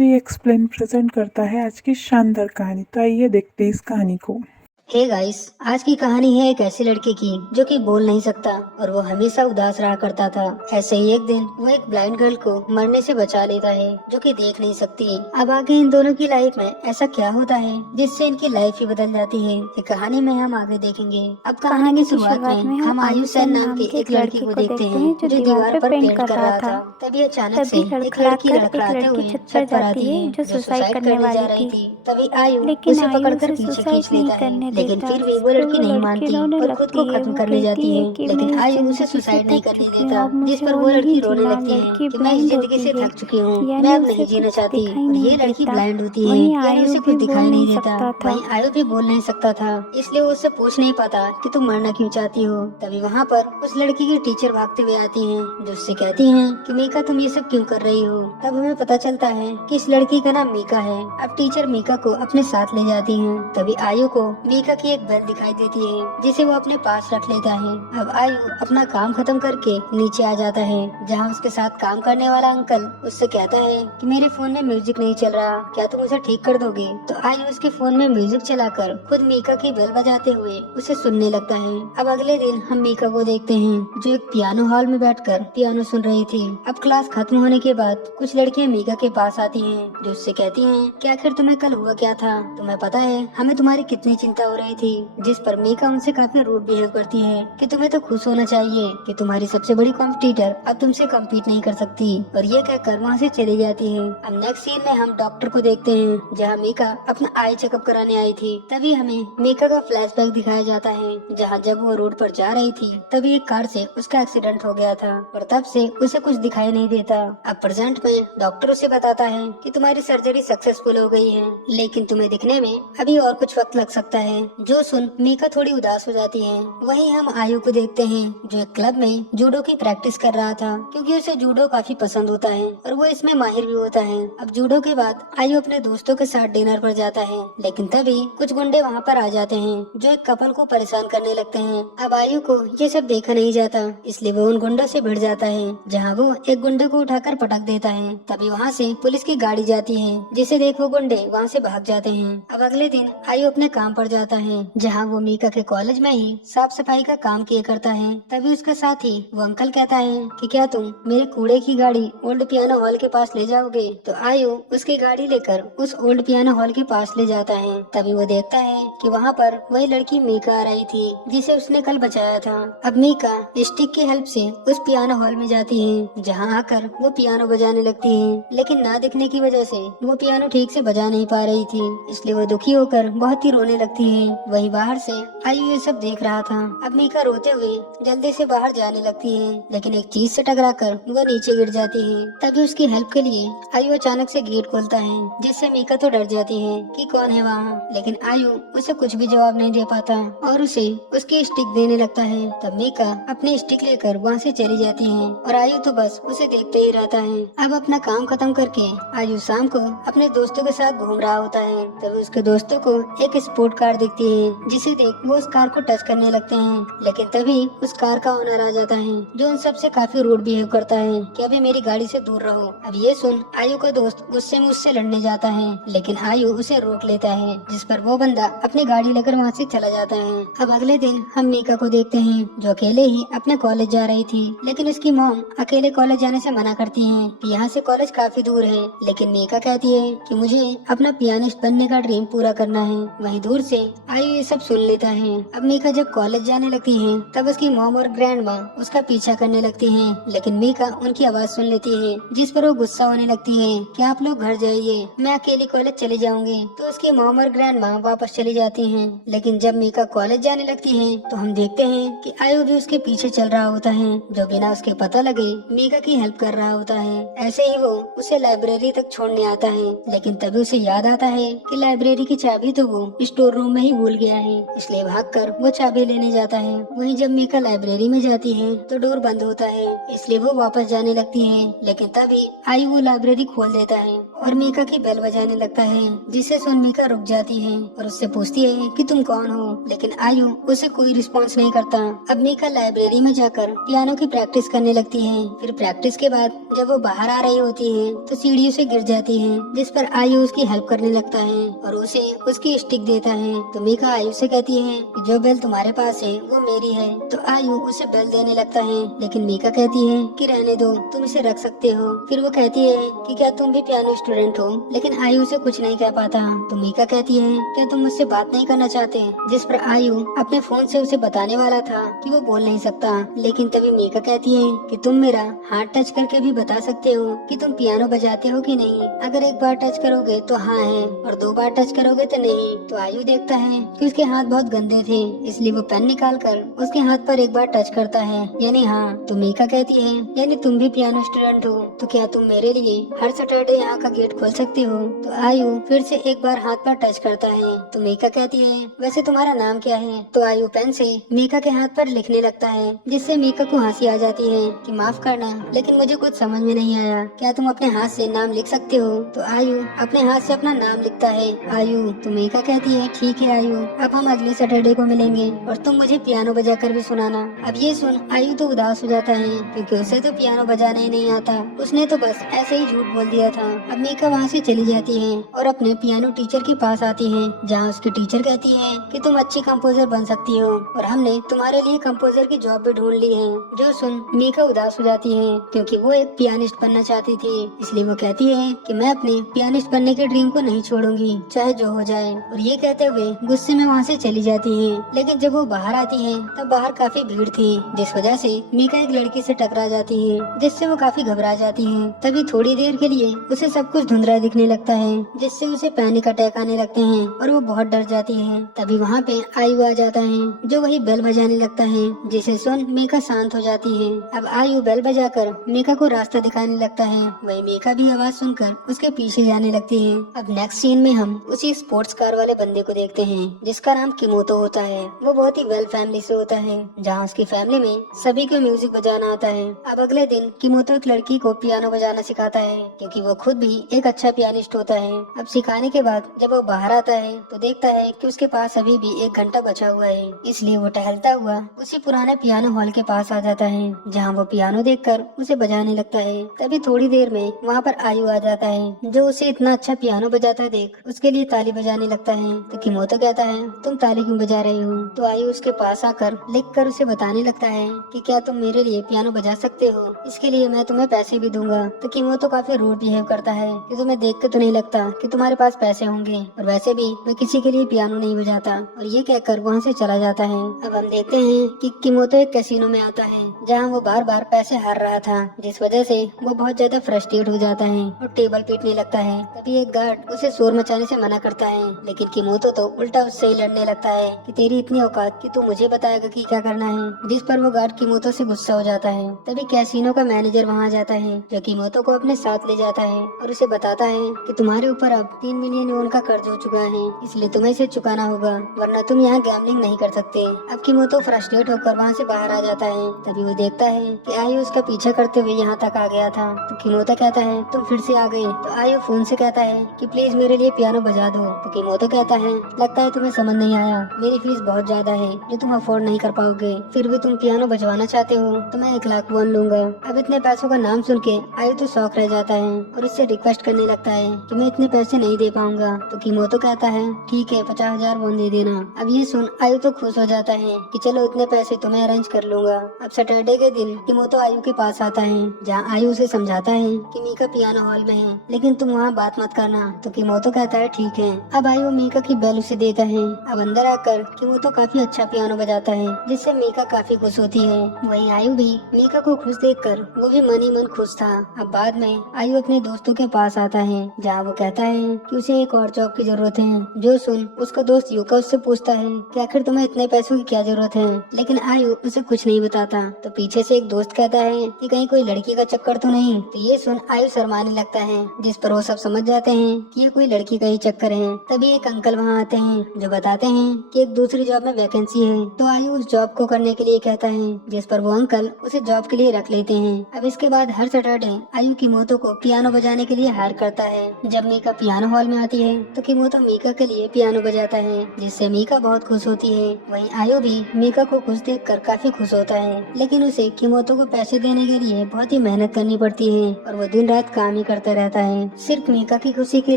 We explain present करता है आज की शानदार कहानी। तो आइए देखते हैं इस कहानी को। हे गाइस, आज की कहानी है एक ऐसे लड़के की जो कि बोल नहीं सकता और वो हमेशा उदास रहा करता था। ऐसे ही एक दिन वो एक ब्लाइंड गर्ल को मरने से बचा लेता है जो कि देख नहीं सकती। अब आगे इन दोनों की लाइफ में ऐसा क्या होता है जिससे इनकी लाइफ ही बदल जाती है, ये कहानी में हम आगे देखेंगे। अब कहानी की शुरुआत में हम आयुष सेन नाम के एक लड़के को देखते हैं जो दीवार पर पेंट कर रहा था। तभी अचानक से एक लड़की लड़खड़ाते हुए छत पर आती है जो सुसाइड करने जा रही थी। तभी आयु उसे पकड़कर पीछे खींच लेता है, लेकिन फिर भी वो लड़की नहीं मानती और खुद को खत्म करने जाती है। लेकिन आयु उसे सुसाइड नहीं करने देता, जिस पर वो लड़की रोने लगती है कि मैं इस जिंदगी से थक चुकी हूँ, मैं अब नहीं जीना चाहती। और ये लड़की ब्लाइंड होती है, यानी उसे कुछ दिखाई नहीं देता। वहीं आयु भी बोल नहीं सकता था, इसलिए वो उससे पूछ नहीं पाता कि तुम मरना क्यों चाहती हो। तभी वहाँ पर उस लड़की की टीचर भागते हुए आती है जो उससे कहती है कि मीका तुम ये सब क्यों कर रही हो। तब हमें पता चलता है कि इस लड़की का नाम मीका है। अब टीचर मीका को अपने साथ ले जाती है। तभी आयु को मीका की एक बेल दिखाई देती है जिसे वो अपने पास रख लेता है। अब आयु अपना काम खत्म करके नीचे आ जाता है, जहाँ उसके साथ काम करने वाला अंकल उससे कहता है कि मेरे फोन में म्यूजिक नहीं चल रहा, क्या तुम उसे ठीक कर दोगे। तो आयु उसके फोन में म्यूजिक चलाकर खुद मीका की बेल बजाते हुए उसे सुनने लगता है। अब अगले दिन हम मीका को देखते हैं जो एक पियानो हॉल में बैठकर पियानो सुन रही थी। अब क्लास खत्म होने के बाद कुछ लड़कियां मीका के पास आती हैं जो उससे कहती हैं कि आखिर तुम्हें कल हुआ क्या था, तुम्हें पता है हमें तुम्हारी कितनी चिंता हो रही थी। जिस पर मीका उनसे काफी रूड बिहेव करती है कि तुम्हें तो खुश होना चाहिए कि तुम्हारी सबसे बड़ी कॉम्पिटिटर अब तुमसे कम्पीट नहीं कर सकती, और ये कहकर वहाँ से चली जाती है। अब नेक्स्ट सीन में हम डॉक्टर को देखते हैं जहाँ मीका अपना आई चेकअप कराने आई थी। तभी हमें मीका का फ्लैशबैक दिखाया जाता है जहाँ जब वो रोड पर जा रही थी तभी एक कार से उसका एक्सीडेंट हो गया था और तब से उसे कुछ दिखाई नहीं देता। अब प्रेजेंट में डॉक्टर उसे बताता है कि तुम्हारी सर्जरी सक्सेसफुल हो गई है, लेकिन तुम्हें दिखने में अभी और कुछ वक्त लग सकता है। जो सुन मीका थोड़ी उदास हो जाती है। वहीं हम आयु को देखते हैं जो एक क्लब में जूडो की प्रैक्टिस कर रहा था क्योंकि उसे जूडो काफी पसंद होता है और वो इसमें माहिर भी होता है। अब जूडो के बाद आयु अपने दोस्तों के साथ डिनर पर जाता है, लेकिन तभी कुछ गुंडे वहाँ पर आ जाते हैं जो एक कपल को परेशान करने लगते हैं। अब आयु को ये सब देखा नहीं जाता, इसलिए वो उन गुंडों से भिड़ जाता है, जहाँ वो एक गुंडे को उठाकर पटक देता है। तभी वहाँ से पुलिस की गाड़ी जाती है जिसे देख वो गुंडे वहाँ से भाग जाते हैं। अब अगले दिन आयु अपने काम पर जाता है जहाँ वो मीका के कॉलेज में ही साफ सफाई का काम किया करता है। तभी उसका साथी वो अंकल कहता है कि क्या तुम मेरे कूड़े की गाड़ी ओल्ड पियानो हॉल के पास ले जाओगे। तो आयु उसकी गाड़ी लेकर उस ओल्ड पियानो हॉल के पास ले जाता है। तभी वो देखता है कि वहाँ पर वही लड़की मीका आ रही थी जिसे उसने कल बचाया था। अब मीका स्टिक की हेल्प से उस पियानो हॉल में जाती है जहाँ आकर वो पियानो बजाने लगती है, लेकिन ना दिखने की वजह से वो पियानो ठीक से बजा नहीं पा रही थी, इसलिए वो दुखी होकर बहुत ही रोने लगती है। वहीं बाहर से आयु ये सब देख रहा था। अब मीका रोते हुए जल्दी से बाहर जाने लगती है, लेकिन एक चीज से टकराकर वो नीचे गिर जाती है। तभी उसकी हेल्प के लिए आयु अचानक से गेट खोलता है जिससे मीका तो डर जाती है कि कौन है वहाँ, लेकिन आयु उसे कुछ भी जवाब नहीं दे पाता और उसे उसकी स्टिक देने लगता है। तब मीका अपनी स्टिक लेकर वहाँ से चली जाती है और आयु तो बस उसे देखते ही रहता है। अब अपना काम खत्म करके आयु शाम को अपने दोस्तों के साथ घूम रहा होता है। तभी उसके दोस्तों को एक स्पोर्ट कार दिखती है जिसे देख वो उस कार को टच करने लगते हैं, लेकिन तभी उस कार का ओनर आ जाता है जो उन सबसे काफी रूड बिहेव करता है कि अभी मेरी गाड़ी से दूर रहो। अब ये सुन आयु का दोस्त गुस्से में उससे लड़ने जाता है, लेकिन आयु उसे रोक लेता है, जिस पर वो बंदा अपनी गाड़ी लेकर वहाँ से चला जाता है। अब अगले दिन हम मीका को देखते हैं जो अकेले ही अपने कॉलेज जा रही थी, लेकिन उसकी मॉम अकेले कॉलेज जाने से मना करती है कि यहाँ से कॉलेज काफी दूर है। लेकिन मीका कहती है कि मुझे अपना पियानिस्ट बनने का ड्रीम पूरा करना है। वहीं दूर से आयु ये सब सुन लेता है। अब मीका जब कॉलेज जाने लगती है तब उसकी मॉम और ग्रैंड माँ उसका पीछा करने लगती हैं, लेकिन मीका उनकी आवाज सुन लेती है, जिस पर वो गुस्सा होने लगती है कि आप लोग घर जाइए, मैं अकेली कॉलेज चली जाऊंगी। तो उसकी मॉम और ग्रैंड माँ वापस चली जाती हैं। लेकिन जब मीका कॉलेज जाने लगती है तो हम देखते हैं कि आयु भी उसके पीछे चल रहा होता है, जो बिना उसके पता लगे मीका की हेल्प कर रहा होता है। ऐसे ही वो उसे लाइब्रेरी तक छोड़ने आता है, लेकिन तभी उसे याद आता है कि लाइब्रेरी की चाबी तो वो स्टोर रूम में ही भूल गया है, इसलिए भागकर वो चाबी लेने जाता है। वहीं जब मीका लाइब्रेरी में जाती है तो डोर बंद होता है, इसलिए वो वापस जाने लगती है। लेकिन तभी आयु वो लाइब्रेरी खोल देता है और मीका की बेल बजाने लगता है, जिसे सुन मीका रुक जाती है और उससे पूछती है कि तुम कौन हो, लेकिन आयु उसे कोई रिस्पॉन्स नहीं करता। अब मीका लाइब्रेरी में जाकर पियानो की प्रैक्टिस करने लगती है। फिर प्रैक्टिस के बाद जब वो बाहर आ रही होती है तो सीढ़ियों से गिर जाती है, जिस पर आयु उसकी हेल्प करने लगता है और उसे उसकी स्टिक देता है। तो मीका आयु से कहती है कि जो बेल तुम्हारे पास है वो मेरी है। तो आयु उसे बेल देने लगता है, लेकिन मीका कहती है कि रहने दो, तुम इसे रख सकते हो। फिर वो कहती है कि क्या तुम भी पियानो स्टूडेंट हो, लेकिन आयु उसे कुछ नहीं कह पाता। तो मीका कहती है क्या तुम मुझसे बात नहीं करना चाहते, जिस पर आयु अपने फोन से उसे बताने वाला था कि वो बोल नहीं सकता। लेकिन तभी मीका कहती है कि तुम मेरा हाथ टच करके भी बता सकते हो कि तुम पियानो बजाते हो कि नहीं। अगर एक बार टच करोगे तो हाँ है, और 2 बार टच करोगे तो नहीं। तो आयु देखता है कि उसके हाथ बहुत गंदे थे, इसलिए वो पेन निकाल कर उसके हाथ पर एक बार टच करता है, यानी हाँ। तो मीका कहती है यानी तुम भी पियानो स्टूडेंट हो, तो क्या तुम मेरे लिए हर सैटरडे यहाँ का गेट खोल सकती हो। तो आयु फिर से एक बार हाथ पर टच करता है। तो मीका कहती है वैसे तुम्हारा नाम क्या है। तो आयु पेन से मीका के हाथ पर लिखने लगता है, जिससे मीका को हंसी आ जाती है कि माफ करना, लेकिन मुझे कुछ समझ में नहीं आया, क्या तुम अपने हाथ से नाम लिख सकते हो। तो आयु अपने हाथ से अपना नाम लिखता है आयु। तो मीका कहती है ठीक है आयु, अब हम अगले सैटरडे को मिलेंगे और तुम मुझे पियानो बजा कर भी सुनाना। अब ये सुन आयु तो उदास हो जाता है, क्योंकि उसे तो पियानो बजाना ही नहीं आता, उसने तो बस ऐसे ही झूठ बोल दिया था। अब मीका वहाँ से चली जाती है और अपने पियानो टीचर के पास आती है, जहाँ उसकी टीचर कहती है कि तुम अच्छी कंपोजर बन सकती हो और हमने तुम्हारे लिए कंपोजर की जॉब भी ढूंढ ली है। जो सुन मीका उदास हो जाती है, क्योंकि वो एक पियानिस्ट बनना चाहती थी, इसलिए वो कहती है कि मैं अपने पियानिस्ट बनने के ड्रीम को नहीं छोड़ूंगी, चाहे जो हो जाए। और ये कहते हुए गुस्से में वहाँ से चली जाती है। लेकिन जब वो बाहर आती है तब बाहर काफी भीड़ थी, जिस वजह से मीका एक लड़की से टकरा जाती है, जिससे वो काफी घबरा जाती है। तभी थोड़ी देर के लिए उसे सब कुछ धुंधला दिखने लगता है, जिससे उसे पैनिक अटैक आने लगते हैं और वो बहुत डर जाती है। तभी वहाँ पे आयु आ जाता है, जो वही बेल बजाने लगता है, जिसे सुन मीका शांत हो जाती है। अब आयु बेल बजाकर मीका को रास्ता दिखाने लगता है, वही मीका भी आवाज सुनकर उसके पीछे जाने लगती है। अब नेक्स्ट सीन में हम उसी स्पोर्ट्स कार वाले बंदे को देखते हैं, जिसका नाम किमोतो होता है। वो बहुत ही वेल फैमिली से होता है, जहाँ उसकी फैमिली में सभी को म्यूजिक बजाना आता है। अब अगले दिन किमोतो एक लड़की को पियानो बजाना सिखाता है, क्योंकि वो खुद भी एक अच्छा पियानिस्ट होता है। अब सिखाने के बाद जब वो बाहर आता है तो देखता है कि उसके पास अभी भी 1 घंटा बचा हुआ है, इसलिए वो टहलता हुआ उसी पुराने पियानो हॉल के पास आ जाता है, जहाँ वो पियानो देखकर उसे बजाने लगता है। तभी थोड़ी देर में वहाँ पर आयु आ जाता है, जो उसे इतना अच्छा पियानो बजाता देख उसके लिए ताली बजाने लगता है। तो किमोतो कहता है तुम ताली क्यों बजा रही हो। तो आयु उसके पास आकर लिख कर उसे बताने लगता है कि क्या तुम मेरे लिए पियानो बजा सकते हो, इसके लिए मैं तुम्हें पैसे भी दूंगा। तो किमोतो काफी रूड बिहेव करता है कि तुम्हें देख के तो नहीं लगता कि तुम्हारे पास पैसे होंगे, और वैसे भी मैं किसी के लिए पियानो नहीं बजाता। और ये कहकर वहाँ से चला जाता है। अब हम देखते हैं कि किमोतो एक कैसीनो में आता है, जहाँ वो बार बार पैसे हार रहा था, जिस वजह से वो बहुत ज्यादा फ्रस्ट्रेट हो जाता है और टेबल पीटने लगता है। तभी एक गार्ड उसे शोर मचाने से मना करता है, लेकिन किमोतो तो उल्टा उससे ही लड़ने लगता है कि तेरी इतनी औकात कि तू मुझे बताएगा कि क्या करना है, जिस पर वो गार्ड किमोतो से गुस्सा हो जाता है। तभी कैसीनो का मैनेजर वहाँ जाता है, जो किमोतो को अपने साथ ले जाता है और उसे बताता है कि तुम्हारे ऊपर अब 3 मिलियन वोन का कर्ज हो चुका है, इसलिए तुम्हें इसे चुकाना होगा, वरना तुम यहाँ गैम्बलिंग नहीं कर सकते। अब किमोतो फ्रस्ट्रेट होकर वहाँ से बाहर आ जाता है। तभी वो देखता है कि आयु उसका पीछा करते हुए यहाँ तक आ गया था। तो किमोतो कहता है तुम फिर से आ गई। तो आयु फोन से कहता है कि प्लीज मेरे लिए पियानो बजा दो। तो किमोतो कहता है लगता है तुम्हें समझ नहीं आया, मेरी फीस बहुत ज्यादा है जो तुम अफोर्ड नहीं कर पाओगे, फिर भी तुम पियानो बजवाना चाहते हो तो मैं 1 लाख वोन लूंगा। अब इतने पैसों का नाम सुन के आयु तो शौक रह जाता है और उससे रिक्वेस्ट करने लगता है कि मैं इतने पैसे नहीं दे पाऊंगा। तो किमोतो कहता है ठीक है 50,000 वोन दे देना। अब ये सुन आयु तो खुश हो जाता है कि चलो इतने पैसे तुम्हें अरेंज कर लूंगा। अब सैटरडे के दिन किमोतो आयु के पास आता है, जहाँ आयु उसे समझाता है कि मीका पियानो हॉल में है, लेकिन तुम वहाँ बात मत करना। तो किमोतो कहता है ठीक है। अब आयु मीका की बेल उसे देता है। अब अंदर आकर किमोतो काफी अच्छा पियानो बजाता है, जिससे मीका काफी खुश होती है। वही आयु भी मीका को खुश देखकर वो भी मन ही मन खुश था। अब बाद में आयु अपने दोस्तों के पास आता है, जहाँ वो कहता है कि उसे एक और जॉब की जरूरत है। जो सुन उसका दोस्त यूका उससे पूछता है कि आखिर तुम्हें इतने पैसों की क्या जरूरत है, लेकिन आयु उसे कुछ नहीं बताता। तो पीछे से एक दोस्त कहता है कि कहीं कोई लड़की का चक्कर तो नहीं। तो ये सुन आयु शर्माने लगता है, जिस पर वो सब समझ जाते हैं कि ये कोई लड़की का ही चक्कर है। तभी एक अंकल वहाँ आते हैं, जो बताते हैं कि एक दूसरी जॉब में वैकेंसी है। तो आयु उस जॉब को करने के लिए कहता है, जिस पर वो अंकल उसे जॉब के लिए रख लेते हैं। अब इसके बाद हर सैटरडे आयु किमोतो को पियानो बजाने के लिए हायर करता है। जब मीका पियानो हॉल में आती है तो किमोतो मीका के लिए पियानो बजाता है, जिससे मीका बहुत खुश होती है। वहीं आयु भी मीका को खुश देखकर काफी खुश होता है, लेकिन उसे किमोतो को पैसे देने के लिए बहुत ही मेहनत करनी पड़ती है और वो दिन रात काम ही करता रहता है, सिर्फ मीका की खुशी के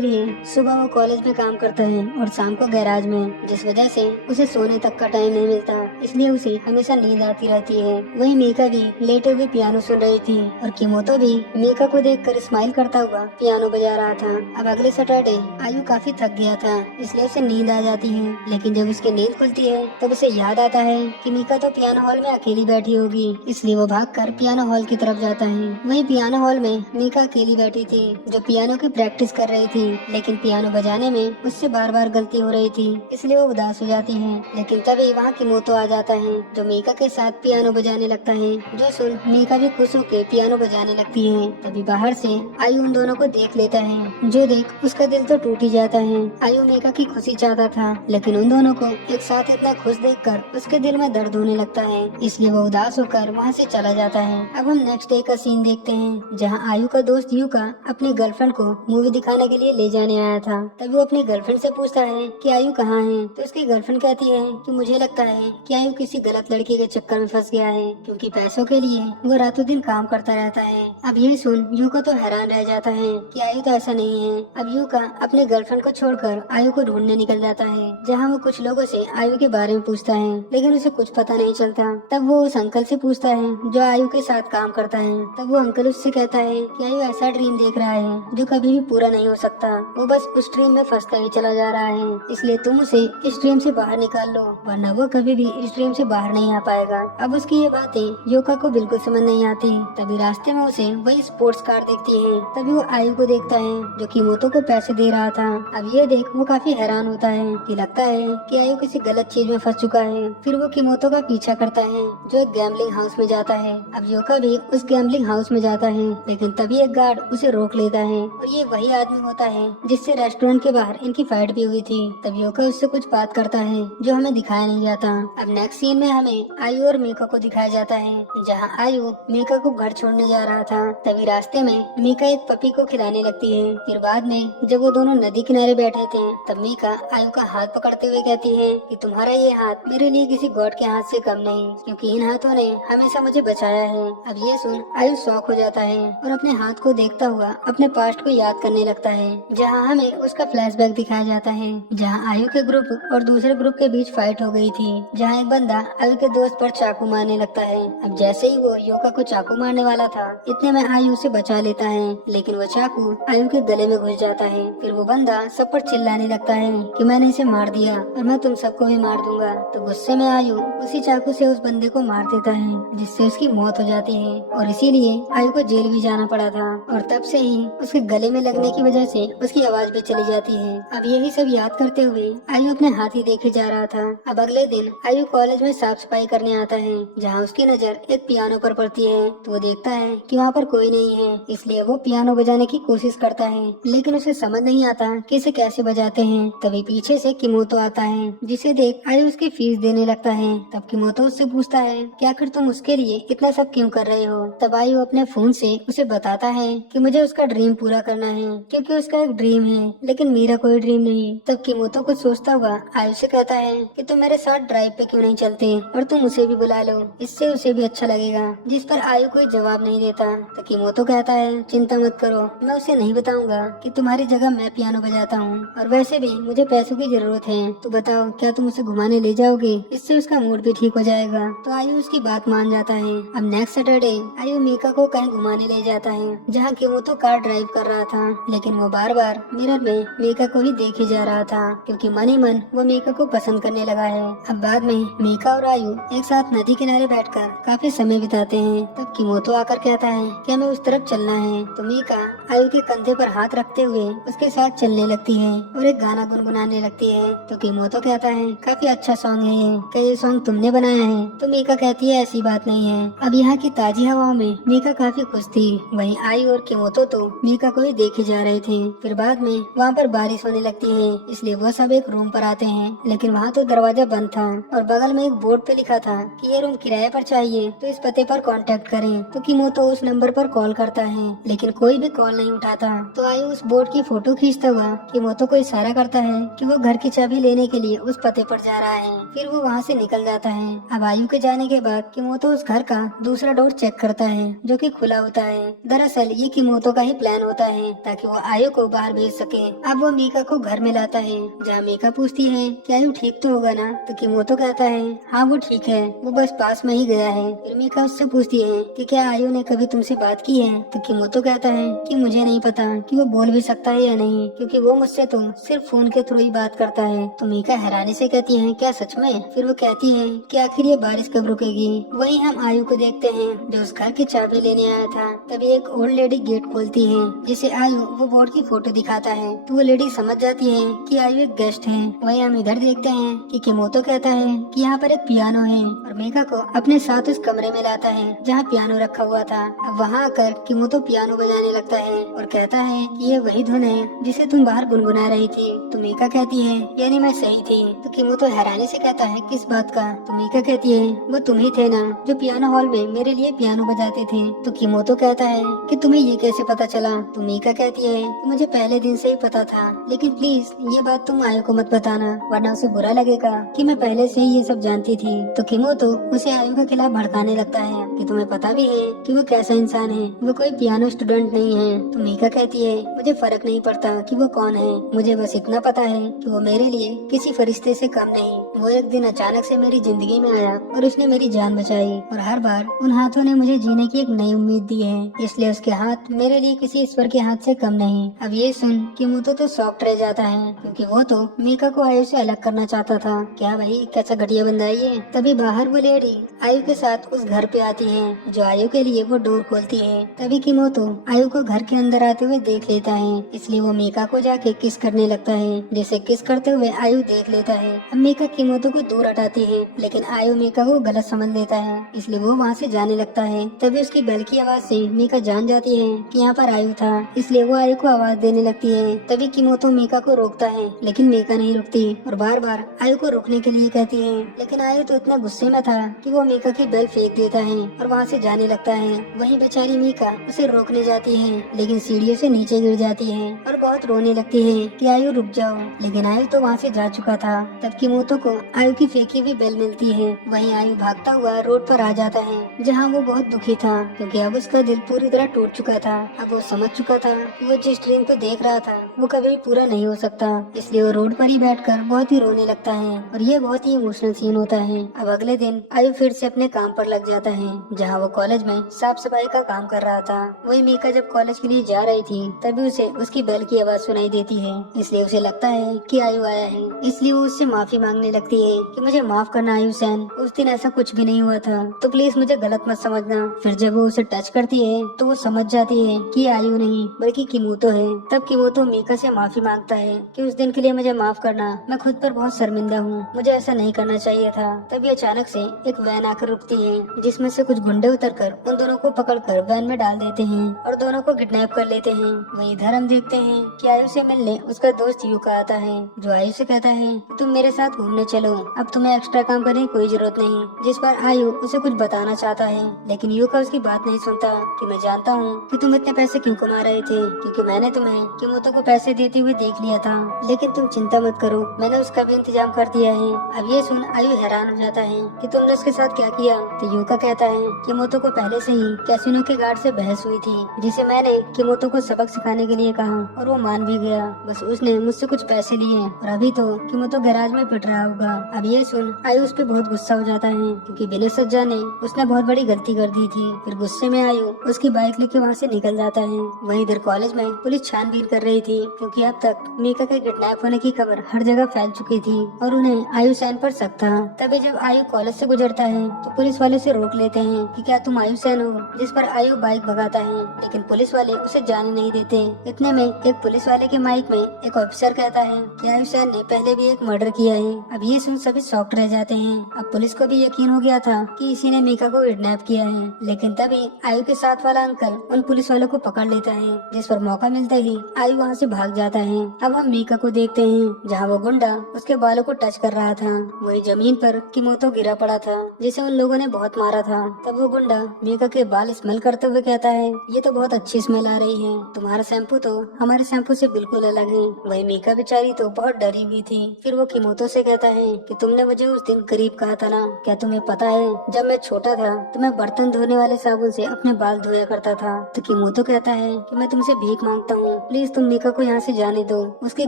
लिए। सुबह वो कॉलेज में काम करता है और शाम को गैराज में, जिस वजह से उसे सोने तक का टाइम नहीं मिलता, इसलिए उसे हमेशा नींद आती रहती है। वहीं मीका भी लेटे हुए पियानो सुन रही थी और किमोतो भी मीका को देखकर स्माइल करता हुआ पियानो बजा रहा था। अब अगले सैटरडे आयु काफी थक गया था, इसलिए उसे नींद आ जाती है, लेकिन जब उसकी नींद खुलती है तब उसे याद आता है कि मीका तो पियानो हॉल में अकेली बैठी होगी, इसलिए वो भागकर पियानो हॉल की तरफ जाता है। वहीं पियानो हॉल में मीका अकेली बैठी थी, जो पियानो की प्रैक्टिस कर रही थी, लेकिन पियानो बजाने में उससे बार बार गलती हो रही थी, इसलिए वो उदास हो जाती है। लेकिन तभी वहाँ किमोतो आ जाता है, जो मीका के साथ पियानो बजाने लगता है। जो सुन मीका भी खुश होकर पियानो बजाने लगती है। तभी बाहर से आयु उन दोनों को देख लेता है, जो देख उसका दिल तो टूट ही जाता है। आयु मीका की खुशी चाहता था, लेकिन उन दोनों को एक साथ इतना खुश देखकर उसके दिल में दर्द होने लगता है, इसलिए वो उदास होकर वहाँ से चला जाता है। अब हम नेक्स्ट डे का सीन देखते हैं, जहाँ आयु का दोस्त युका अपनी गर्लफ्रेंड को मूवी दिखाने के लिए ले जाने आया था। तभी वो अपनी गर्लफ्रेंड से पूछता है कि आयु कहाँ है, तो उसकी गर्लफ्रेंड कहती है कि मुझे लगता है कि आयु किसी गलत लड़की के चक्कर में फंस गया है, क्योंकि पैसों के लिए वो रातों दिन काम करता रहता है। अब ये सुन युका तो हैरान रह जाता है कि आयु तो ऐसा नहीं है। अब युका अपने गर्लफ्रेंड को छोड़कर आयु को ढूंढने निकल जाता है, जहाँ वो कुछ लोगों से आयु के बारे में पूछता है, लेकिन उसे कुछ पता नहीं चलता। तब वो उस अंकल से पूछता है जो आयु के साथ काम करता है। तब वो अंकल उससे कहता है कि आयु ऐसा ड्रीम देख रहा है जो कभी भी पूरा नहीं हो सकता, वो बस उस ड्रीम में फंसता ही चला जा रहा है, इसलिए तुम उसे इस ड्रीम से बाहर निकाल लो, वरना वो कभी भी इस ड्रीम से बाहर नहीं आ पाएगा। अब उसकी ये बातें योका को बिल्कुल समझ नहीं आती। तभी रास्ते में उसे वही स्पोर्ट्स कार देखती है। तभी वो आयु को देखता है जो किमोतो को पैसे दे रहा था। अब ये देख वो काफी हैरान होता है कि लगता है कि आयु किसी गलत चीज में फंस चुका है। फिर वो किमोतो का पीछा करता है, जो एक गैम्बलिंग हाउस में जाता है। अब योका भी उस गैम्बलिंग हाउस में जाता है, लेकिन तभी एक गार्ड उसे रोक लेता है और ये वही आदमी होता है जिससे रेस्टोरेंट के बाहर इनकी फाइट भी हुई थी। तब योका उससे कुछ बात करता है जो हमें दिखाया नहीं जाता। अब नेक्स्ट सीन में हमें आयु और मीका को दिखाया जाता है, जहाँ आयु मीका को घर छोड़ने जा रहा था। तभी रास्ते में मीका एक पपी को खिलाने लगती है। फिर बाद में जब वो दोनों नदी किनारे बैठे थे, तब मीका आयु का हाथ पकड़ते हुए कहती है कि तुम्हारा ये हाथ मेरे लिए किसी गॉड के हाथ से कम नहीं, क्योंकि इन हाथों ने हमेशा मुझे बचाया है। अब ये सुन आयु शॉक हो जाता है और अपने हाथ को देखता हुआ अपने पास्ट को याद करने लगता है, जहाँ हमें उसका फ्लैशबैक दिखाया जाता है, जहाँ आयु के ग्रुप और दूसरे ग्रुप के बीच फाइट हो गई थी, जहाँ एक बंदा आयु के दोस्त पर चाकू मारने लगता है। अब जैसे ही वो योका को चाकू मारने वाला था, इतने में आयु उसे बचा लेता है, लेकिन वो चाकू आयु के गले में घुस जाता है। फिर वो बंदा सब पर चिल्लाने लगता है कि मैंने इसे मार दिया और मैं तुम सबको भी मार दूंगा। तो गुस्से में आयु उसी चाकू से उस बंदे को मार देता है, जिससे उसकी मौत हो जाती है और इसीलिए आयु को जेल भी जाना पड़ा था। और तब से ही उसके गले में लगने की वजह से उसकी आवाज भी चली जाती है। अब यही सब याद करते हुए आयु अपने हाथी देखे जा रहा था। अब अगले दिन आयु कॉलेज में साफ सफाई करने आता है, जहाँ उसकी नजर एक पियानो पर पड़ती है। तो वो देखता है कि वहाँ पर कोई नहीं है, इसलिए वो पियानो बजाने की कोशिश करता है, लेकिन उसे समझ नहीं आता कि इसे कैसे बजाते हैं। तभी पीछे से किमोतो आता है, जिसे देख आयु उसकी फीस देने लगता है। तब किमोतो उससे पूछता है कि आखिर तुम उसके लिए इतना सब क्यों कर रहे हो। तब आयु अपने फोन से उसे बताता है कि मुझे उसका ड्रीम पूरा करना है, क्योंकि उसका एक ड्रीम है, लेकिन मेरा कोई ड्रीम नहीं। तब किमोतो कुछ सोचता हुआ आयु से कहता है कि तुम मेरे साथ ड्राइव पे क्यों नहीं चलते और तुम उसे भी बुला लो, इससे उसे भी अच्छा लगेगा। जिस पर आयु कोई जवाब नहीं देता। तो किमोतो कहता है चिंता मत करो, मैं उसे नहीं बताऊंगा कि तुम्हारी जगह मैं पियानो बजाता हूँ, और वैसे भी मुझे पैसों की जरूरत है, तो बताओ क्या तुम उसे घुमाने ले जाओगे, इससे उसका मूड भी ठीक हो जाएगा। तो आयु उसकी बात मान जाता है। अब नेक्स्ट सैटरडे आयु मीका को कहीं घुमाने ले जाता है, जहाँ किमोतो कार ड्राइव कर रहा था, लेकिन वो बार बार मिरर में मीका को ही देखे जा रहा था, क्योंकि मन ही मन वो मीका को पसंद करने लगा है। अब बाद में मीका और आयु एक साथ नदी किनारे बैठकर काफी समय बिताते हैं। तब किमोतो आकर कहता है कि हमें उस तरफ चलना है। तो मीका आयु के कंधे पर हाथ रखते हुए उसके साथ चलने लगती है और एक गाना गुनगुनाने लगती है। तो किमोतो कहता है काफी अच्छा सॉन्ग है ये, क्या ये सॉन्ग तुमने बनाया है। तो मीका कहती है ऐसी बात नहीं है। अब यहाँ की ताजी हवाओं में मीका काफी खुश थी। वहीं आयु और किमोतो तो मीका को ही देखे जा रहे थे। फिर बाद में वहाँ पर बारिश होने लगती है, इसलिए वो सब एक रूम पर आते हैं, लेकिन वहाँ तो दरवाजा बंद था और बगल में एक बोर्ड पे लिखा था कि ये रूम किराए पर चाहिए तो इस पते पर कांटेक्ट करें। तो किमोतो उस नंबर पर कॉल करता है, लेकिन कोई भी कॉल नहीं उठाता। तो आयु उस बोर्ड की फोटो खींचता हुआ किमोतो को इशारा करता है कि वो घर की चाबी लेने के लिए उस पते पर जा रहा है। फिर वो वहाँ से निकल जाता है। अब आयु के जाने के बाद किमोतो उस घर का दूसरा डोर चेक करता है जो कि खुला होता है। दरअसल ये किमोतो का ही प्लान होता है ताकि वो आयु को बाहर भेज सके। अब वो मीका को घर में लाता है, जहाँ मीका पूछती है कि आयु ठीक तो होगा ना। तो किमोतो कहता है हाँ वो ठीक है, वो बस पास में ही गया है। फिर मीका उससे पूछती है कि क्या आयु ने कभी तुमसे बात की है। तो किमोतो कहता है कि मुझे नहीं पता कि वो बोल भी सकता है या नहीं, क्योंकि वो मुझसे तो सिर्फ फोन के थ्रू ही बात करता है। तो मीका हैरानी से कहती है क्या सच में। फिर वो कहती है कि आखिर ये बारिश कब रुकेगी। वहीं हम आयु को देखते हैं जो उस घर की चाबी लेने आया था। तभी एक ओल्ड लेडी गेट खोलती है, जिसे आयु वो बोर्ड की फोटो दिखाता है। तो वो लेडी समझ जाती है कि आयु एक गेस्ट है। वहीं हम इधर देखते हैं कि किमोतो कहता है कि यहाँ पर एक पियानो है और मीका को अपने साथ उस कमरे में लाता है जहाँ पियानो रखा हुआ था। अब वहाँ आकर किमोतो पियानो बजाने लगता है और कहता है कि ये वही धुन है जिसे तुम बाहर गुनगुना रही थी। तो मीका कहती है यानी मैं सही थी। तो किमोतो हैरानी से कहता है किस बात का। तो मीका कहती है वो तुम ही थे ना जो पियानो हॉल में मेरे लिए पियानो बजाते थे। तो किमोतो कहता है कि तुम्हें ये कैसे पता चला। तो मीका कहती है कि मुझे पहले दिन से ही पता था, लेकिन प्लीज ये बात तुम आयु को मत बताना वरना उसे बुरा लगेगा कि मैं पहले से ही ये सब जानती थी। तो किमोतो उसे आयु के खिलाफ भड़काने लगता है कि तुम्हें पता भी है कि वो कैसा इंसान है, वो कोई पियानो स्टूडेंट नहीं है। तो मीका कहती है मुझे फर्क नहीं पड़ता कि वो कौन है, मुझे बस इतना पता है कि वो मेरे लिए किसी फरिश्ते से कम नहीं। वो एक दिन अचानक से मेरी जिंदगी में आया और उसने मेरी जान बचाई और हर बार उन हाथों ने मुझे जीने की एक नई उम्मीद दी है, इसलिए उसके हाथ मेरे लिए किसी ईश्वर के हाथ से कम नहीं। अब ये सुन किमोतो तो शॉक्ड रह जाता है, क्योंकि वो तो मीका को आयु से अलग करना चाहता था। क्या भाई कैसा घटिया बंदा है ये। तभी बाहर वो लेडी आयु के साथ उस घर पे आती है जो आयु के लिए वो डोर खोलती है। तभी किमोतो आयु को घर के अंदर आते हुए देख लेता है, इसलिए वो मीका को जाके किस करने लगता है, जिसे किस करते हुए आयु देख लेता है। अब मीका किमोतो को दूर हटाती है, लेकिन आयु मीका को गलत समझ लेता है, इसलिए वो वहाँ से जाने लगता है। तभी उसकी बेल की आवाज से मीका जान जाती है कि यहाँ पर आयु था, इसलिए वो आयु को आवाज देने लगती है। तभी किमोतो मीका को रोकता है, लेकिन मीका नहीं रुकती और बार बार आयु को रोकने के लिए कहती है, लेकिन आयु तो इतना गुस्से में था कि वो मीका की बेल फेंक देता है और वहाँ से जाने लगता है। वहीं बेचारी मीका उसे रोकने जाती है, लेकिन सीढ़ियों से नीचे गिर जाती है और बहुत रोने लगती है कि आयु रुक जाओ, लेकिन आयु तो वहाँ से जा चुका था। तब किमोतो को आयु की फेंकी हुई बेल मिलती है। वहीं आयु भागता हुआ रोड पर आ जाता है, जहाँ वो बहुत दुखी था क्योंकि अब उसका दिल पूरी तरह टूट चुका था। अब वो समझ चुका था कि वो जिस ड्रीम को देख रहा था वो कभी भी पूरा नहीं हो सकता, इसलिए वो रोड पर ही बैठकर बहुत ही रोने लगता है और ये बहुत ही इमोशनल सीन होता है। अब अगले दिन आयु फिर से अपने काम पर लग जाता है, जहाँ वो कॉलेज में साफ सफाई का काम कर रहा था। वही मीका जब कॉलेज के लिए जा रही थी तभी उसे उसकी बेल की आवाज सुनाई देती है, इसलिए उसे लगता है कि आयु आया है, इसलिए वो उससे माफी मांगने लगती है कि मुझे माफ करना आयु सैन, उस दिन ऐसा कुछ भी नहीं हुआ था, तो प्लीज मुझे गलत मत समझना। फिर जब वो उसे टच करती है तो वो समझ जाती है कि आयु नहीं बल्कि किमोतो है। तब किमोतो मीका से माफी मांगता है कि उस दिन के लिए मुझे माफ करना, मैं खुद पर बहुत शर्मिंदा हूँ, मुझे ऐसा नहीं करना चाहिए था। तभी अचानक से एक वैन आकर रुकती है, जिसमें से कुछ गुंडे उतरकर उन दोनों को पकड़कर वैन में डाल देते हैं और दोनों को किडनैप कर लेते हैं। वहीं इधर हम देखते हैं कि आयु से मिलने उसका दोस्त युका आता है, जो आयु से कहता है तुम मेरे साथ घूमने चलो, अब तुम्हें एक्स्ट्रा काम करने की कोई जरूरत नहीं। जिस पर आयु उसे कुछ बताना चाहता है, लेकिन युका उसकी बात नहीं सुनता कि मैं जानता हूँ कि तुम इतने पैसे क्यों कमा रहे थे, क्योंकि मैंने तुम्हें किमोतो को पैसे देते हुए देख लिया था, लेकिन तुम चिंता मत करो, मैंने उसका भी इंतजाम कर दिया है। अब ये सुन आयु हैरान हो जाता है कि तुमने उसके साथ क्या किया। तो युका कहता है किमोतो को पहले से ही कैसीनो के गार्ड से बहस हुई थी, जिसे मैंने किमोतो को सबक सिखाने के लिए कहा और वो मान भी गया, बस उसने मुझसे कुछ पैसे लिए और अभी तो किमोतो गैराज में पिट रहा होगा। अब ये सुन आयु उस पर बहुत गुस्सा हो जाता है, क्योंकि बिना सच जाने उसने बहुत बड़ी गलती कर दी थी। फिर गुस्से में आयु उसकी बाइक लेके वहाँ से निकल जाता है। वहीं इधर कॉलेज में पुलिस छानबीन कर रही थी, क्योंकि अब तक मीका के किडनैप होने की खबर हर जगह फैल चुकी थी और उन्हें आयु सैन पर शक था। तभी जब आयु कॉलेज से गुजरता है तो पुलिस वाले उसे रोक लेते हैं कि क्या तुम आयु सैन हो, जिस पर आयु बाइक भगाता है, लेकिन पुलिस वाले उसे जाने नहीं देते। इतने में एक पुलिस वाले के माइक में एक ऑफिसर कहता है कि आयु सैन ने पहले भी एक मर्डर किया है। अब ये सुन सभी शॉक्ड रह जाते हैं। अब पुलिस को भी यकीन हो गया था कि इसी ने मीका को किडनैप किया है, लेकिन तभी आयु के साथ वाला अंकल उन पुलिस वालों को पकड़ लेता है, जिस पर मौका मिलते ही आयु वहाँ से भाग जाता है। अब हम मीका को देखते हैं हैं जहाँ वो गुंडा उसके बालों को टच कर रहा था। वही जमीन पर किमोतो गिरा पड़ा था जिसे उन लोगों ने बहुत मारा था। तब वो गुंडा मीका के बाल स्मेल करते हुए कहता है, ये तो बहुत अच्छी स्मेल आ रही है, तुम्हारा शैम्पू तो हमारे शैम्पू से बिल्कुल अलग है। वही मीका बेचारी तो बहुत डरी हुई थी। फिर वो किमोतो से कहता है कि तुमने मुझे उस दिन करीब कहा था ना, क्या तुम्हें पता है जब मैं छोटा था तो मैं बर्तन धोने वाले साबुन से अपने बाल धोया करता था। तो किमोतो कहता है कि मैं तुमसे भीख मांगता हूँ, प्लीज तुम मीका को यहाँ से जाने दो, उसकी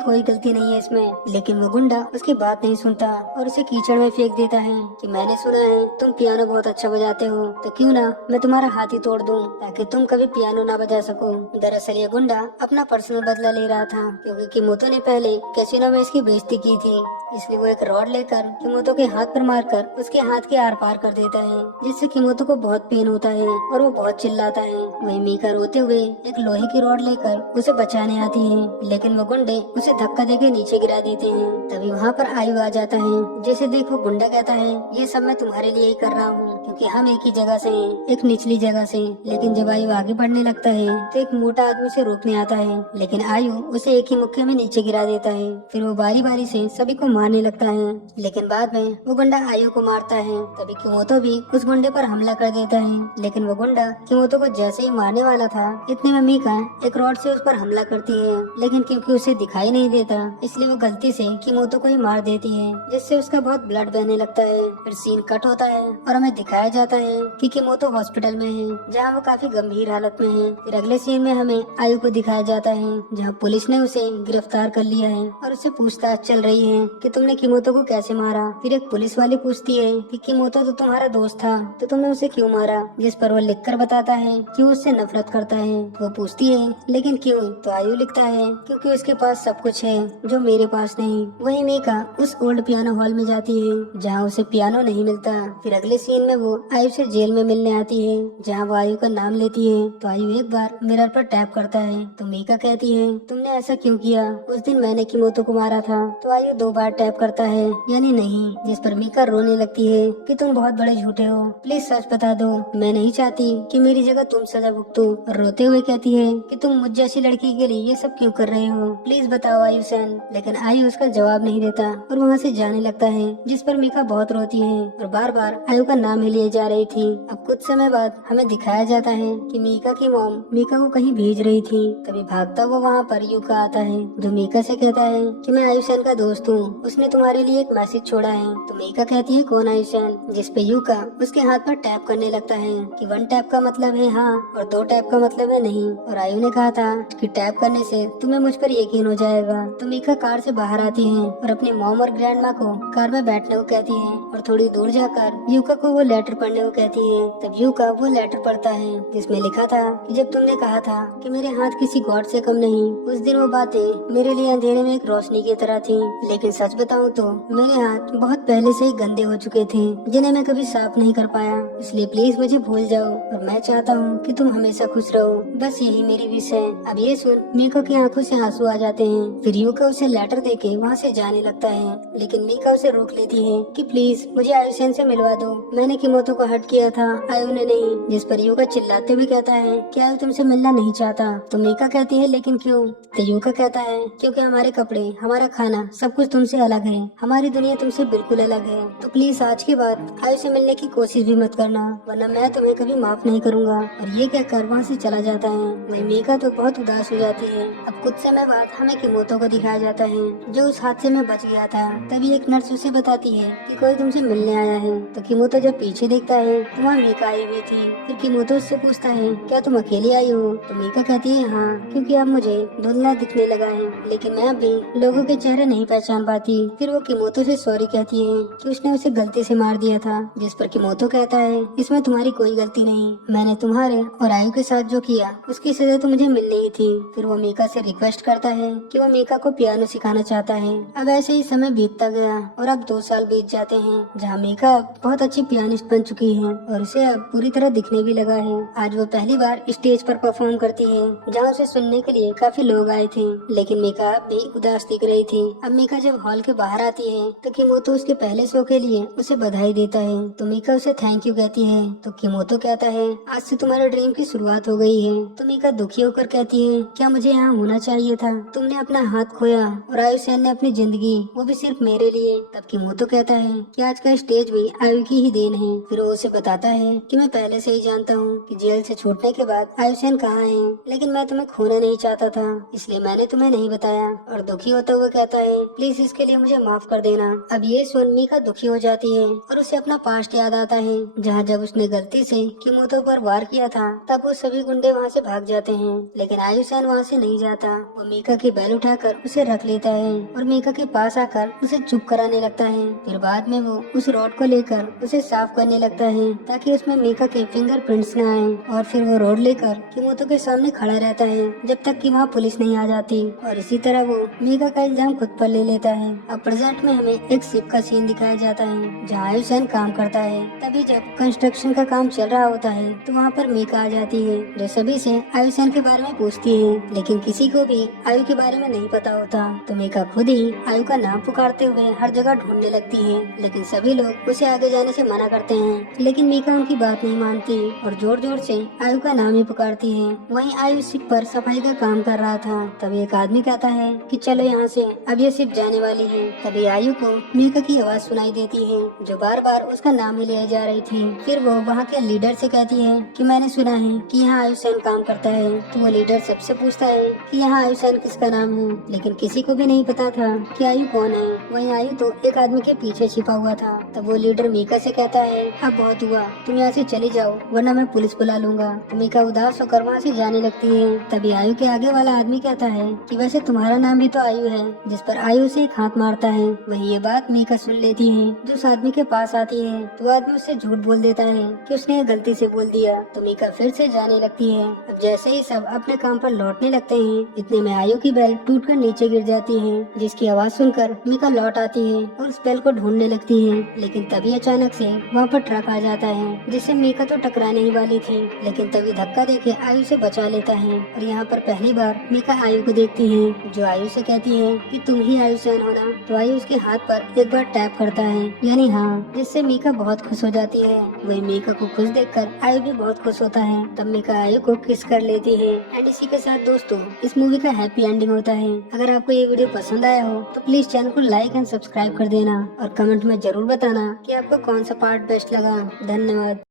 कोई गलती नहीं है इसमें। लेकिन वो गुंडा उसकी बात नहीं सुनता और उसे कीचड़ में फेंक देता है कि मैंने सुना है तुम पियानो बहुत अच्छा बजाते हो, तो क्यों ना मैं तुम्हारा हाथ ही तोड़ दूं ताकि तुम कभी पियानो ना बजा सको। दरअसल ये गुंडा अपना पर्सनल बदला ले रहा था क्योंकि किमोतो ने पहले कैसीनो में इसकी बेइज्जती की थी। इसलिए वो एक रॉड लेकर किमोतो के हाथ पर मारकर उसके हाथ के आर पार कर देता है, जिससे किमोतो को बहुत पेन होता है और वो बहुत चिल्लाता है। वही मीका रोते हुए एक लोहे की रॉड लेकर उसे बचाने आती है, लेकिन वो गुंडे उसे धक्का देकर नीचे गिरा देते हैं। तभी वहाँ पर आयु आ जाता है। जैसे देखो गुंडा कहता है, ये सब मैं तुम्हारे लिए ही कर रहा हूँ क्योंकि हम एक ही जगह से हैं, एक निचली जगह से। लेकिन जब आयु आगे बढ़ने लगता है तो एक मोटा आदमी उसे रोकने आता है, लेकिन आयु उसे एक ही मुक्के में नीचे गिरा देता है। फिर वो बारी बारी से सभी को मारने लगता है, लेकिन बाद में वो गुंडा आयु को मारता है। तभी किमोतो भी उस गुंडे पर हमला कर देता है, लेकिन वो गुंडा किमोतो को जैसे ही मारने वाला था इतने में मीका एक रॉड से उस पर हमला करती है, लेकिन क्योंकि उसे दिखाई नहीं देता इसलिए वो गलती से किमोतो को ही मार देती है, जिससे उसका बहुत ब्लड बहने लगता है। फिर सीन कट होता है और हमें दिखाया जाता है कि किमोतो हॉस्पिटल में है जहाँ वो काफी गंभीर हालत में है। फिर अगले सीन में हमें आयु को दिखाया जाता है जहाँ पुलिस ने उसे गिरफ्तार कर लिया है और उससे पूछताछ चल रही है कि तुमने किमोतो को कैसे मारा। फिर एक पुलिस वाली पूछती है कि किमोतो तो तुम्हारा दोस्त था, तो तुमने उसे क्यों मारा, जिस पर वो लिखकर बताता है कि वो उससे नफरत करता है। वो पूछती है लेकिन क्यों, तो आयु लिखता है क्योंकि उसके पास सब कुछ है जो मेरे पास नहीं। वही मीका उस ओल्ड पियानो हॉल में जाती है जहाँ उसे पियानो नहीं मिलता। फिर अगले सीन में वो आयु से जेल में मिलने आती है जहाँ वो आयु का नाम लेती है। तो आयु एक बार मिरर पर टैप करता है तो मीका कहती है, तुमने ऐसा क्यों किया, उस दिन मैंने किमोतो को मारा था। तो आयु 2 बार टैप करता है यानी नहीं, जिस पर मीका रोने लगती है कि तुम बहुत बड़े झूठे हो, प्लीज सच बता दो, मैं नहीं चाहती कि मेरी जगह तुम सजा भुगतो। और रोते हुए कहती है कि तुम मुझ जैसी लड़की के लिए ये सब क्यों कर रहे हो, प्लीज बताओ आयु सेन। लेकिन आयु उसका जवाब नहीं देता और वहाँ से जाने लगता है, जिस पर मीका बहुत रोती है और बार बार आयु का नाम ही लिए जा रही थी। अब कुछ समय बाद हमें दिखाया जाता है कि मीका की मॉम मीका को कहीं भेज रही थी। तभी भागता हुआ वहाँ पर यूका आता है जो मीका से कहता है कि मैं आयुषेन का दोस्त हूँ, उसने तुम्हारे लिए एक मैसेज छोड़ा है। तो मीका कहती है कौन आयुषेन, जिस पे यूका उसके हाथ पर टैप करने लगता है कि 1 टैप का मतलब है हाँ और 2 टैप का मतलब है नहीं। और आयु ने कहा था कि टैप करने से तुम्हें मुझ पर यकीन हो जाएगा। तो मीका कार से बाहर आती है और अपनी मॉम और ग्रैंड माँ को कार में बैठने को कहती है और थोड़ी दूर जाकर यूका को वो लेटर पढ़ने को कहती है। तब यूका वो लेटर पढ़ता है जिसमें लिखा था कि जब तुमने कहा था कि मेरे हाथ किसी गॉड से कम नहीं, उस दिन वो बातें मेरे लिए अंधेरे में एक रोशनी की तरह थी, लेकिन सच बताऊं तो मेरे हाथ बहुत पहले से ही गंदे हो चुके थे जिन्हें मैं कभी साफ नहीं कर पाया, इसलिए प्लीज मुझे भूल जाओ और मैं चाहता हूँ कि तुम हमेशा खुश रहो, बस यही मेरी विश है। अब ये सुन मीका की आंखों से आंसू आ जाते हैं। फिर यूका उसे लेटर देके वहाँ से जाने लगता है, लेकिन मीका उसे रोक लेती है कि प्लीज मुझे आयुषेन से मिलवा दो, मैंने किमोतो को हर्ट किया था, आयु ने नहीं। जिस पर यूका चिल्लाते हुए कहता है कि आयु तुमसे मिलना नहीं चाहता। तो मीका कहती है लेकिन क्यों। तो यूका कहता है क्योंकि हमारे कपड़े, हमारा खाना, सब कुछ तुमसे अलग है, हमारी दुनिया तुमसे बिल्कुल अलग है। तो प्लीज आज के बाद आयु से मिलने की कोशिश भी मत करना, वरना मैं तुम्हें कभी माफ नहीं करूंगा। और ये कहकर वहाँ से चला जाता है। वही मीका तो बहुत उदास हो जाती है। अब कुछ समय बाद हमें किमोतो को दिखाया जाता है जो उस हादसे में बच गया था। तभी एक नर्स उसे बताती है कि कोई तुमसे मिलने आया है। तो किमोतो जब पीछे देखता है तो वहाँ मीका आई हुई थी। फिर किमोतो उससे पूछता है क्या तुम अकेली आई हो। तो मीका कहती है हाँ, क्योंकि अब मुझे धुंधला दिखने लगा है, लेकिन मैं अभी लोगों के चेहरे नहीं पहचान पाती। फिर वो किमोतो से सॉरी कहती है कि उसने उसे गलती से मार दिया था। जिस पर किमोतो कहता है इसमें तुम्हारी कोई गलती नहीं, मैंने तुम्हारे और आयु के साथ जो किया उसकी सजा तो मुझे मिलनी ही थी। फिर वो मीका से रिक्वेस्ट करता है कि वो मीका को पियानो सिखाना चाहता है। अब ऐसे ही समय बीतता गया और अब 2 साल बीत जाते हैं जहाँ मीका बहुत अच्छी पियानिस्ट बन चुकी है और उसे अब पूरी तरह दिखने भी लगा है। आज वो पहली बार स्टेज पर परफॉर्म करती है जहाँ उसे सुनने के लिए काफी लोग आए थे, लेकिन मीका अब भी उदास दिख रही थी। अब मीका जब हॉल के बाहर आती है तो किमोतो उसके पहले शो के लिए उसे बधाई देता है। तो मीका उसे थैंक यू कहती है। तो किमोतो कहता है आज से तुम्हारे ड्रीम की शुरुआत हो गई है। तो मीका दुखी होकर कहती है क्या मुझे यहाँ होना चाहिए था, तुमने अपना हाथ खोया और आयुषेन ने अपनी जिंदगी, वो भी सिर्फ मेरे लिए। तब किमोतो कहता है कि आज का स्टेज भी आयु की ही देन है। फिर वो उसे बताता है कि मैं पहले से ही जानता हूँ कि जेल से छूटने के बाद आयुषेन कहाँ है, लेकिन मैं तुम्हें खोना नहीं चाहता था, इसलिए मैंने तुम्हें नहीं बताया। और दुखी होता हुआ कहता है प्लीज इसके लिए मुझे माफ कर देना। अब ये सुन मीका दुखी हो जाती है और उसे अपना पास्ट याद आता है, जहाँ जब उसने गलती से किमोतो पर वार किया था तब वो सभी गुंडे वहाँ से भाग जाते हैं, लेकिन आयुषेन वहाँ से नहीं जाता। वो मीका की बैल उठाकर उसे रख लेता है और मीका के पास आकर उसे चुप कराने लगता है। फिर बाद में वो उस रॉड को लेकर उसे साफ करने लगता है ताकि उसमें मीका के फिंगरप्रिंट्स न आए। और फिर वो रॉड लेकर किमोतो के सामने खड़ा रहता है जब तक कि वहाँ पुलिस नहीं आ जाती। और इसी तरह वो मीका का इल्जाम खुद पर ले लेता है। अब प्रेजेंट में हमें एक शिप का सीन दिखाया जाता है जहाँ आयुषेन काम करता है। तभी जब कंस्ट्रक्शन का काम चल रहा होता है तो वहाँ पर मीका आ जाती है जो सभी से आयुषेन के बारे में पूछती है, लेकिन किसी को भी आयु के बारे में नहीं पता होता। तो मीका खुद ही आयु का नाम पुकारते हुए हर जगह ढूंढने लगती है, लेकिन सभी लोग उसे आगे जाने से मना करते हैं। लेकिन मीका उनकी बात नहीं मानती और जोर जोर से आयु का नाम ही पुकारती है। वहीं आयु शिप पर सफाई का काम कर रहा था। तभी एक आदमी कहता है कि चलो यहाँ से, अब ये शिप जाने वाली है। तभी आयु को मीका की आवाज सुनाई देती है जो बार बार उसका नाम ही ले जा रही थी। फिर वो वहाँ के लीडर से कहती है कि मैंने सुना है कि यहाँ आयुषेन काम करता है। तो वो लीडर सबसे पूछता है कि यहाँ आयुषेन किसका नाम है, लेकिन किसी को भी नहीं पता था कि आयु कौन है। वहीं आयु तो एक आदमी के पीछे छिपा हुआ था। तब वो लीडर मीका से कहता है अब बहुत हुआ, तुम यहाँ से चली जाओ वरना मैं पुलिस बुला लूंगा। तो मीका उदास होकर वहाँ से जाने लगती है। तभी आयु के आगे वाला आदमी कहता है कि वैसे तुम्हारा नाम भी तो आयु है, जिस पर आयु से एक हाथ मारता है। वही ये बात मीका सुन लेती है जो उस आदमी के पास आती है। तो आदमी उससे झूठ बोल देता है कि उसने गलती से बोल दिया। तो मीका फिर से जाने लगती है। अब जैसे ही सब अपने काम पर लौटने लगते हैं इतने में आयु की बैल टूटकर नीचे गिर जाती है, जिसकी आवाज सुनकर मीका लौट आती है और उस बैल को ढूंढने लगती है। लेकिन तभी अचानक से वहाँ पर ट्रक आ जाता है जिससे मीका तो टकराने ही वाली थी, लेकिन तभी धक्का देके आयु से बचा लेता है। और यहाँ पर पहली बार मीका आयु को देखती है जो आयु से कहती है कि तुम ही आयुषेन हो ना। तो आयु उसके हाथ पर एक बार टैप करता है, यानी हाँ, जिससे मीका बहुत खुश हो जाती है। वही मीका को खुश देखकर आयु भी बहुत खुश होता है। तब मीका आयु को किस कर लेती है। एंड इसी के साथ दोस्तों इस मूवी का हैप्पी एंडिंग होता है। अगर आपको ये वीडियो पसंद आया हो तो प्लीज चैनल को लाइक एंड सब्सक्राइब कर देना और कमेंट में जरूर बताना कि आपको कौन सा पार्ट बेस्ट लगा। धन्यवाद।